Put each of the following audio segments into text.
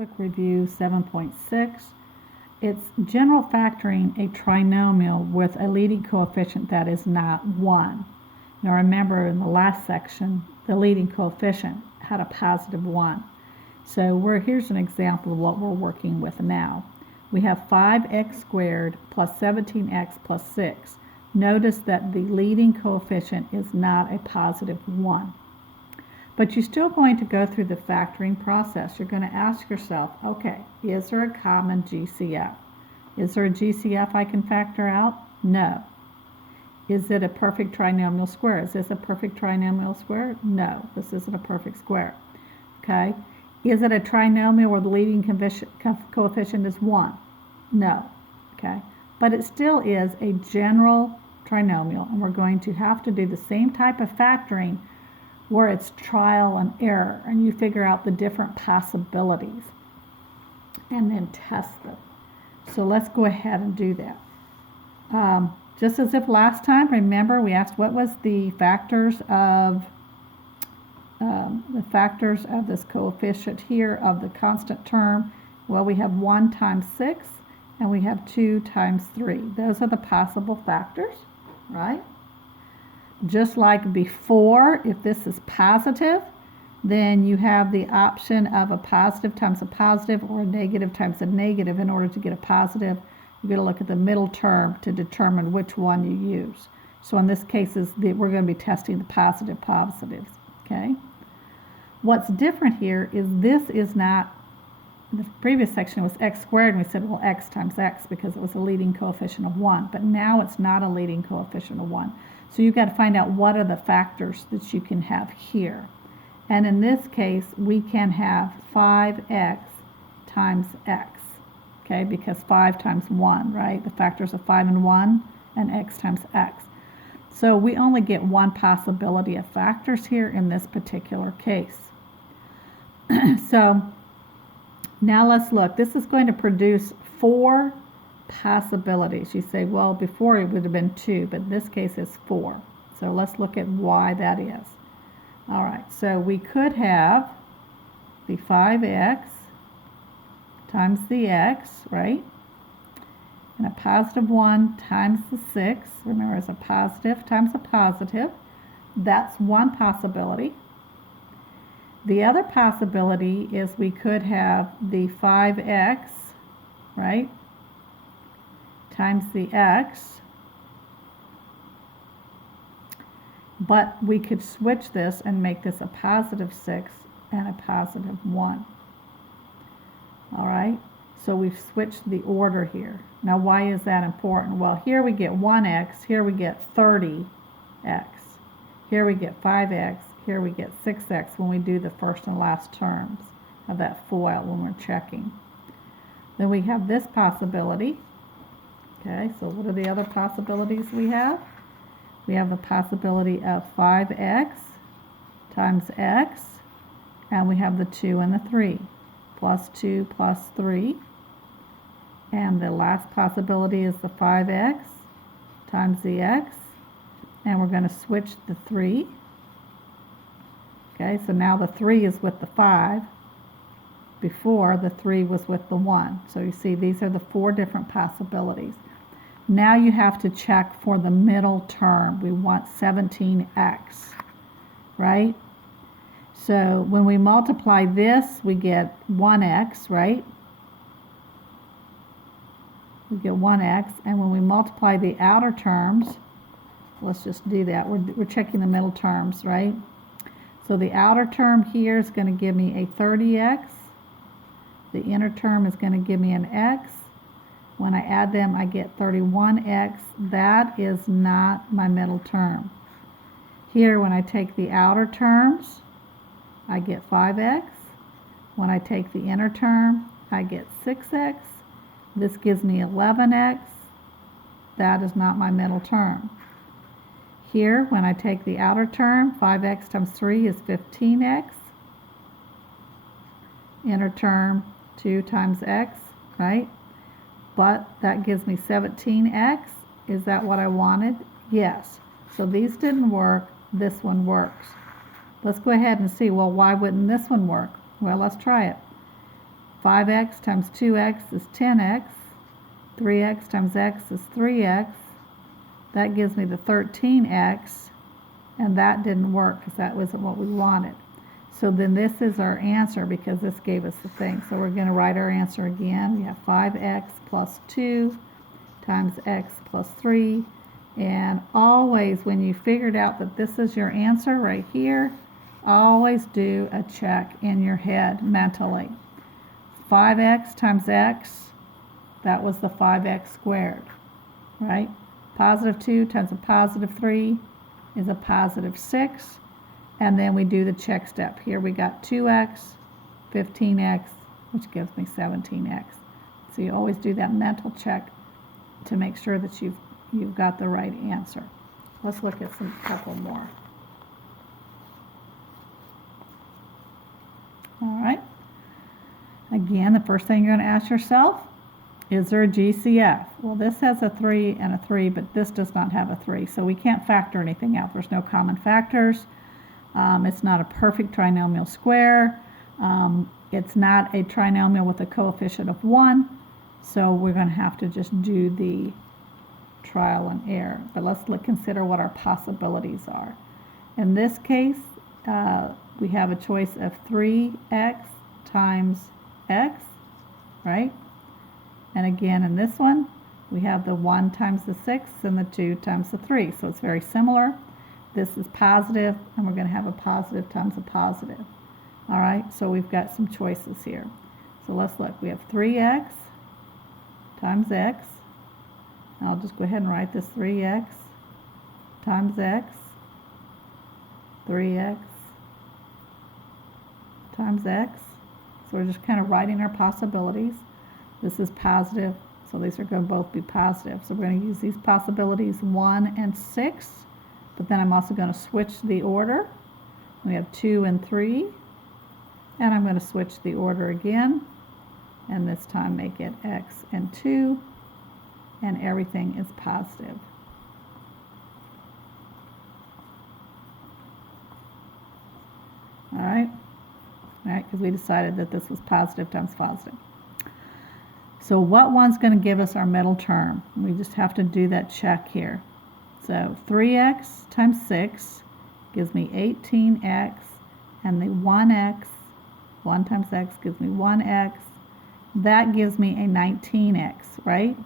quick review, 7.6. It's general factoring a trinomial with a leading coefficient that is not 1. Now remember, in the last section, the leading coefficient had a positive 1. So here's an example of what we're working with now. We have 5x squared plus 17x plus 6. Notice that the leading coefficient is not a positive 1. But you're still going to go through the factoring process. You're going to ask yourself, okay, is there a common GCF? Is there a GCF I can factor out? No. Is it a perfect trinomial square? Is this a perfect trinomial square? No, this isn't a perfect square. Okay. Is it a trinomial where the leading coefficient is 1? No. Okay. But it still is a general trinomial, and we're going to have to do the same type of factoring where it's trial and error, and you figure out the different possibilities and then test them. So let's go ahead and do that. Just as if last time, remember we asked what was the factors of this coefficient here of the constant term. Well, we have 1 times 6 and we have 2 times 3. Those are the possible factors, right? Just like before, if this is positive, then you have the option of a positive times a positive or a negative times a negative. In order to get a positive, you're going to look at the middle term to determine which one you use. So in this case, we're going to be testing the positive positives, okay? What's different here is this is not, the previous section was x squared, and we said, well, x times x because it was a leading coefficient of 1. But now it's not a leading coefficient of 1. So you've got to find out what are the factors that you can have here. And in this case, we can have 5x times x, okay, because 5 times 1, right? The factors of 5 and 1, and x times x. So we only get one possibility of factors here in this particular case. So now let's look. This is going to produce 4 possibilities. You say, well, before it would have been 2, but in this case it's 4. So let's look at why that is. All right, so we could have the 5x times the x, right? And a positive 1 times the 6. Remember, it's a positive times a positive. That's one possibility. The other possibility is we could have the 5x, right, times the x, but we could switch this and make this a positive 6 and a positive 1. All right, so we've switched the order here. Now, why is that important? Well, here we get 1x, here we get 30x, here we get 5x, here we get 6x when we do the first and last terms of that FOIL when we're checking. Then we have this possibility. Okay, so what are the other possibilities we have? We have the possibility of 5x times x, and we have the 2 and the 3, plus 2 plus 3. And the last possibility is the 5x times the x, and we're going to switch the 3. Okay, so now the 3 is with the 5. Before, the 3 was with the 1. So you see, these are the 4 different possibilities. Now you have to check for the middle term. We want 17x, right? So when we multiply this, we get 1x, right? We get 1x, and when we multiply the outer terms, let's just do that. We're checking the middle terms, right? So the outer term here is going to give me a 30x. The inner term is going to give me an x. When I add them, I get 31x. That is not my middle term. Here, when I take the outer terms, I get 5x. When I take the inner term, I get 6x. This gives me 11x. That is not my middle term. Here, when I take the outer term, 5x times 3 is 15x. Inner term, 2 times x, right? But that gives me 17x. Is that what I wanted? Yes. So these didn't work. This one works. Let's go ahead and see, well, why wouldn't this one work? Well, let's try it. 5x times 2x is 10x. 3x times x is 3x. That gives me the 13x, and that didn't work because that wasn't what we wanted. So then this is our answer because this gave us the thing. So we're going to write our answer again. We have 5x plus 2 times x plus 3. And always when you figured out that this is your answer right here, always do a check in your head mentally. 5x times x, that was the 5x squared, right? Positive 2 times a positive 3 is a positive 6. And then we do the check step. Here we got 2x, 15x, which gives me 17x. So you always do that mental check to make sure that you've got the right answer. Let's look at some couple more. All right. Again, the first thing you're going to ask yourself, is there a GCF? Well, this has a 3 and a 3, but this does not have a 3. So we can't factor anything out. There's no common factors. It's not a perfect trinomial square. It's not a trinomial with a coefficient of 1. So we're going to have to just do the trial and error. But let's consider what our possibilities are. In this case, we have a choice of 3x times x, right? And again, in this one, we have the 1 times the 6 and the 2 times the 3. So it's very similar. This is positive, and we're going to have a positive times a positive. All right, so we've got some choices here. So let's look. We have 3x times x. I'll just go ahead and write this 3x times x, 3x times x. So we're just kind of writing our possibilities. This is positive, so these are going to both be positive. So we're going to use these possibilities 1 and 6. But then I'm also going to switch the order. We have 2 and 3. And I'm going to switch the order again. And this time make it x and 2. And everything is positive. All right, because we decided that this was positive times positive. So what one's going to give us our middle term? We just have to do that check here. So 3x times 6 gives me 18x, and the 1x, 1 times x gives me 1x. That gives me a 19x, right?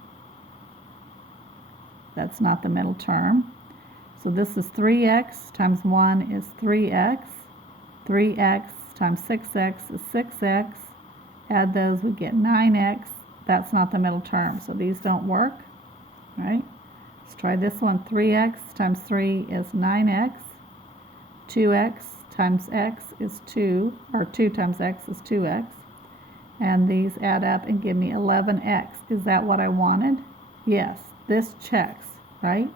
That's not the middle term. So this is 3x times 1 is 3x. 3x times 6x is 6x. Add those, we get 9x. That's not the middle term, so these don't work, right? Let's try this one. 3x times 3 is 9x. 2x times x is 2, or 2 times x is 2x. And these add up and give me 11x. Is that what I wanted? Yes, this checks, right?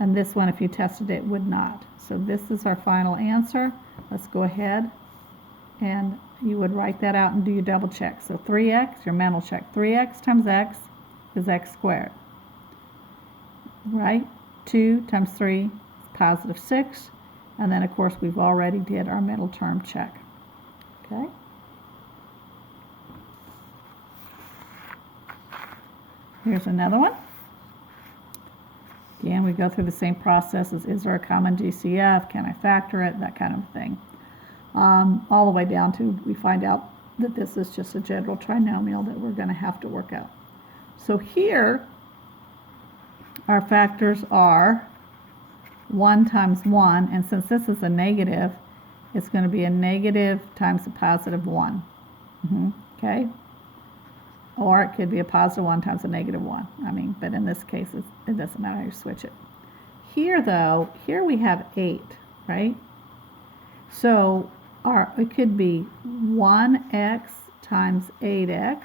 And this one, if you tested it, would not. So this is our final answer. Let's go ahead and you would write that out and do your double check. So 3x, your mental check. 3x times x is x squared, right? 2 times 3 is positive 6. And then, of course, we've already did our middle term check. Okay? Here's another one. Again, we go through the same process as is there a common GCF? Can I factor it? That kind of thing. All the way down to we find out that this is just a general trinomial that we're going to have to work out. So here, our factors are 1 times 1, and since this is a negative, it's going to be a negative times a positive 1. Okay? Or it could be a positive 1 times a negative 1. But in this case, it doesn't matter how you switch it. Here, though, here we have 8, right? So it could be 1x times 8x.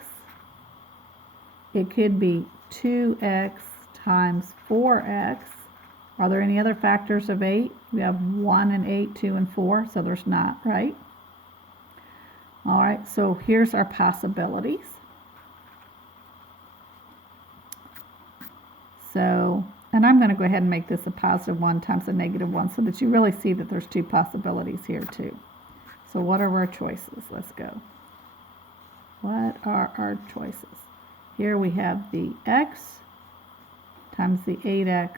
It could be 2x times 4x. Are there any other factors of 8? We have 1 and 8, 2 and 4, so there's not, right? All right, so here's our possibilities. So, and I'm going to go ahead and make this a positive 1 times a negative 1 so that you really see that there's 2 possibilities here too. So what are our choices? Let's go. What are our choices? Here we have the x times the 8x,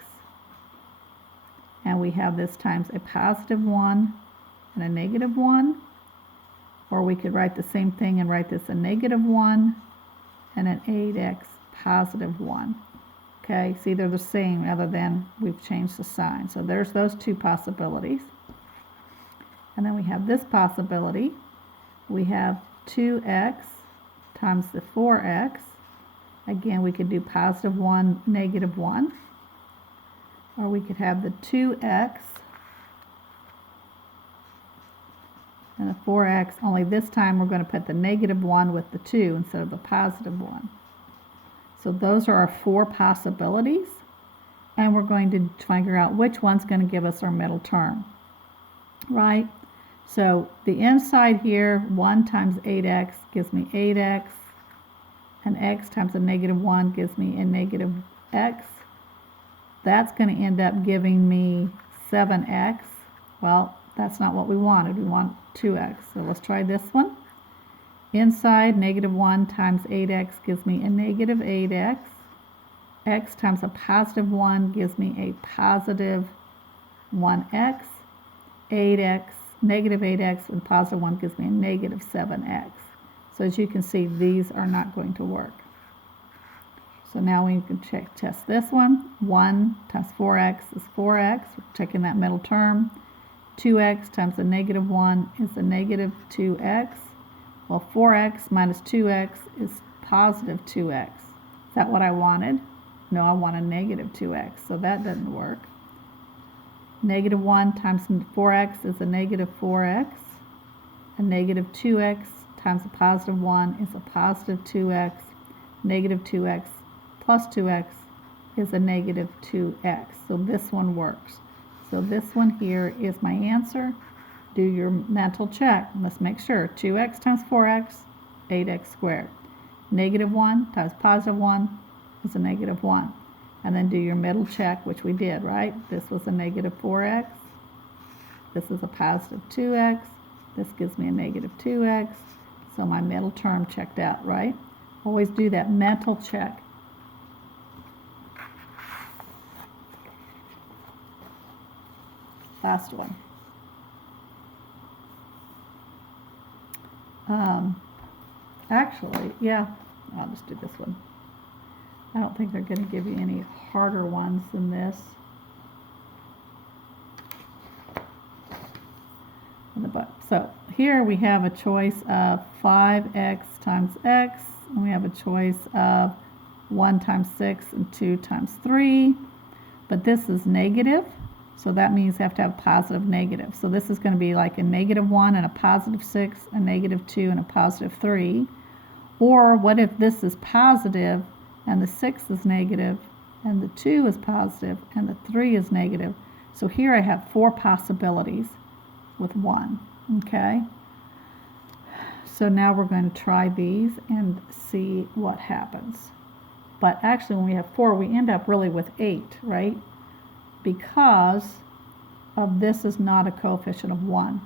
and we have this times a positive 1 and a negative 1, or we could write the same thing and write this a negative 1 and an 8x positive 1. Okay, see, they're the same other than we've changed the sign. So there's those two possibilities. And then we have this possibility. We have 2x times the 4x. Again, we could do positive 1, negative 1. Or we could have the 2x and the 4x, only this time we're going to put the negative 1 with the 2 instead of the positive 1. So those are our four possibilities, and we're going to figure out which one's going to give us our middle term, right? So the inside here, 1 times 8x gives me 8x, and x times a negative 1 gives me a negative x. That's going to end up giving me 7x. Well, that's not what we wanted. We want 2x. So let's try this one. Inside, negative 1 times 8x gives me a negative 8x. X times a positive 1 gives me a positive 1x. 8x, negative 8x, and positive 1 gives me a negative 7x. So as you can see, these are not going to work. So now we can test this one. 1 times 4x is 4x. We're checking that middle term. 2x times a negative 1 is a negative 2x. Well, 4x minus 2x is positive 2x. Is that what I wanted? No, I want a negative 2x, so that doesn't work. Negative 1 times 4x is a negative 4x. A negative 2x times a positive 1 is a positive 2x. Negative 2x plus 2x is a negative 2x. So this one works. So this one here is my answer. Do your mental check. Let's make sure. 2x times 4x, 8x squared. Negative 1 times positive 1 is a negative 1. And then do your middle check, which we did, right? This was a negative 4x. This is a positive 2x. This gives me a negative 2x. So my middle term checked out, right? Always do that mental check. Last one. Actually, yeah, I'll just do this one. I don't think they're going to give you any harder ones than this. In the book. So here we have a choice of 5x times x, and we have a choice of 1 times 6 and 2 times 3. But this is negative, so that means you have to have positive negative. So this is going to be like a negative 1 and a positive 6, a negative 2 and a positive 3. Or what if this is positive and the 6 is negative and the 2 is positive and the 3 is negative? So here I have 4 possibilities with 1, okay? So now we're going to try these and see what happens. But actually when we have 4, we end up really with 8, right? Because of this is not a coefficient of 1.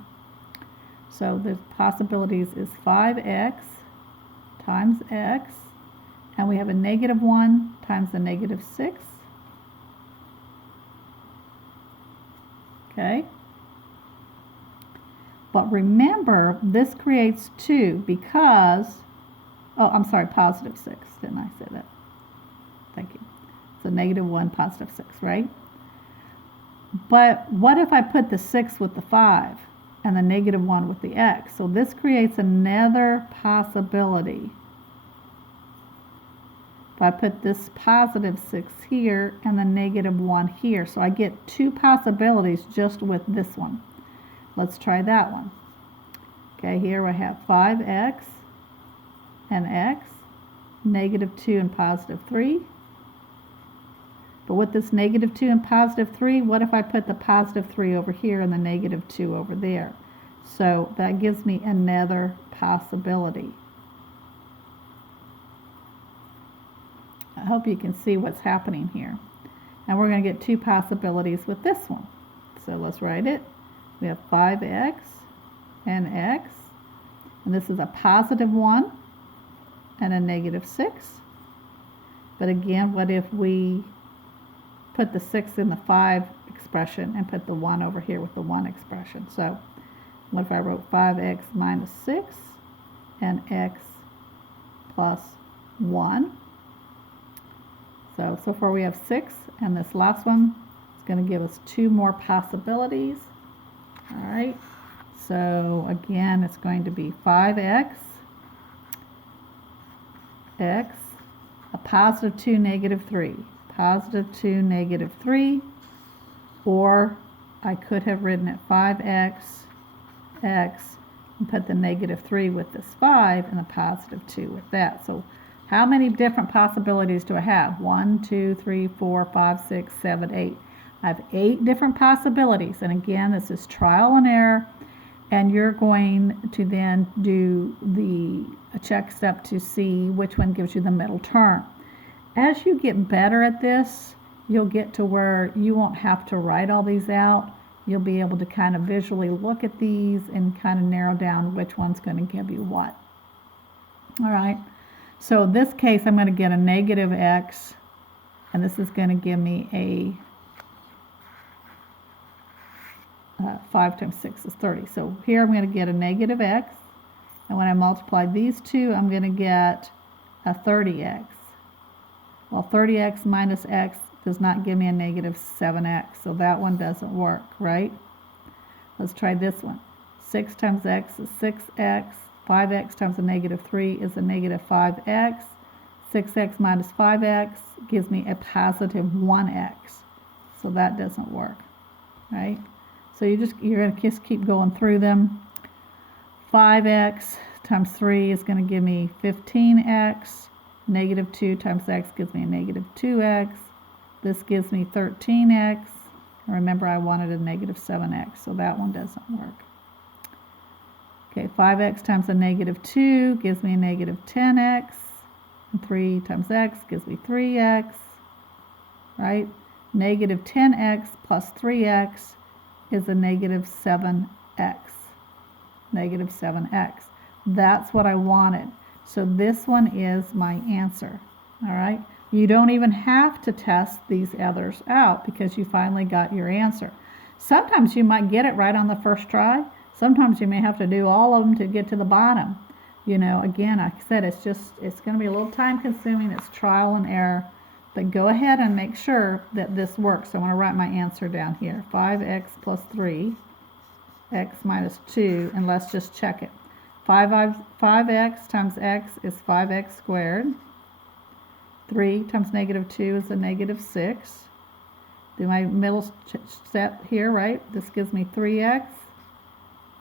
So the possibilities is 5x times x, and we have a negative 1 times a negative 6. Okay? But remember, this creates 2 because, oh, I'm sorry, positive 6. Didn't I say that? Thank you. So negative 1, positive 6, right? But what if I put the 6 with the 5 and the negative 1 with the x? So this creates another possibility. If I put this positive 6 here and the negative 1 here. So I get 2 possibilities just with this one. Let's try that one. Okay, here I have 5x and x, negative 2 and positive 3. But with this negative 2 and positive 3, what if I put the positive 3 over here and the negative 2 over there? So that gives me another possibility. I hope you can see what's happening here. And we're going to get 2 possibilities with this one. So let's write it. We have 5x and x. And this is a positive 1 and a negative 6. But again, what if we put the 6 in the 5 expression and put the 1 over here with the 1 expression? So what if I wrote 5x minus 6 and x plus 1? So far we have 6, and this last one is going to give us 2 more possibilities. All right, so again, it's going to be 5x, x, a positive 2, negative 3, positive 2, negative 3, or I could have written it 5x, x, and put the negative 3 with this 5 and the positive 2 with that. So how many different possibilities do I have? 1, 2, 3, 4, 5, 6, 7, 8. I have 8 different possibilities, and again, this is trial and error, and you're going to then do a check step to see which one gives you the middle term. As you get better at this, you'll get to where you won't have to write all these out. You'll be able to kind of visually look at these and kind of narrow down which one's going to give you what. All right, so in this case, I'm going to get a negative x, and this is going to give me a 5 times 6 is 30. So here I'm going to get a negative x, and when I multiply these two, I'm going to get a 30x. Well, 30x minus x does not give me a negative 7x, so that one doesn't work, right? Let's try this one. 6 times x is 6x. 5x times a negative 3 is a negative 5x. 6x minus 5x gives me a positive 1x, so that doesn't work, right? So you're going to just keep going through them. 5x times 3 is going to give me 15x. Negative 2 times x gives me a negative 2x. This gives me 13x. Remember, I wanted a negative 7x, so that one doesn't work. Okay, 5x times a negative 2 gives me a negative 10x. And 3 times x gives me 3x, right? Negative 10x plus 3x is a negative 7x. Negative 7x. That's what I wanted. So this one is my answer. All right. You don't even have to test these others out because you finally got your answer. Sometimes you might get it right on the first try. Sometimes you may have to do all of them to get to the bottom. You know, again, like I said, it's going to be a little time consuming. It's trial and error. But go ahead and make sure that this works. So I'm going to write my answer down here. 5x plus 3, x minus 2, and let's just check it. 5x times x is 5x squared. 3 times negative 2 is a negative 6. Do my middle step here, right? This gives me 3x.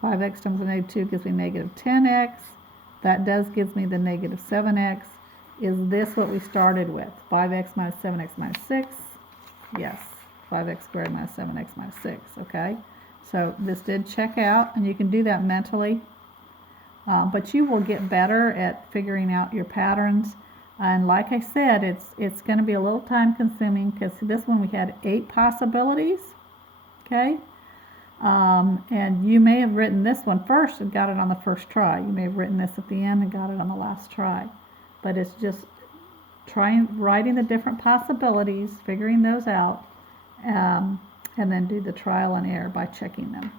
5x times a negative 2 gives me negative 10x. That does give me the negative 7x. Is this what we started with? 5x minus 7x minus 6? Yes. 5x squared minus 7x minus 6. Okay. So this did check out, and you can do that mentally. But you will get better at figuring out your patterns. And like I said, it's going to be a little time consuming because this one we had 8 possibilities. Okay. And you may have written this one first and got it on the first try. You may have written this at the end and got it on the last try. But it's just writing the different possibilities, figuring those out, and then do the trial and error by checking them.